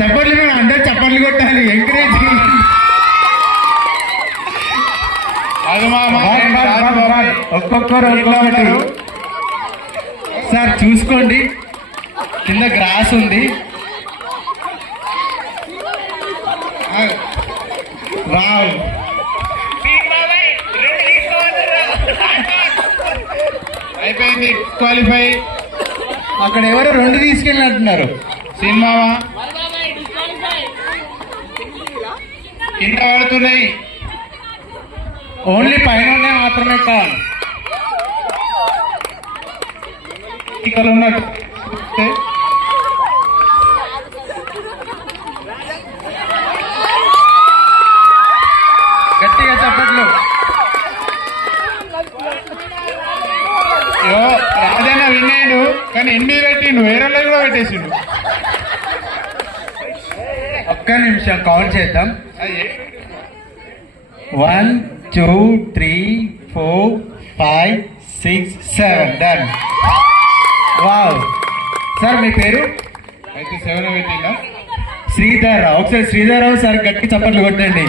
చప్పట్లు మేము అందరు చప్పట్లు కొట్టాలి, ఎంకరేజ్. ఒక్కొక్కరు ఒక్కొక్కరు. సార్ చూసుకోండి, కింద గ్రాస్ ఉంది. వావ్, అయిపోయింది క్వాలిఫై. అక్కడ ఎవరు 2 తీసుకెళ్ళినట్టున్నారు. సినిమావా కింద పడుతున్నాయి, ఓన్లీ పైన మాత్రమే కాదు. ఇక్కడ ఉన్నట్టు గట్టిగా చెప్పట్లు. రాజన్న విన్నాడు కానీ 8 పెట్టిండు, వేరే కూడా పెట్టేసిండు. ఒక్క నిమిషం కౌంట్ చేద్దాం. 1 2 3 4 5 6 7 డన్. వావ్. సార్ మీ పేరు? అయితే 7 పెట్టిందా? శ్రీధర్ రావు. ఒకసారి శ్రీధర్ రావు సార్ గట్టి చప్పట్లు కొట్టండి.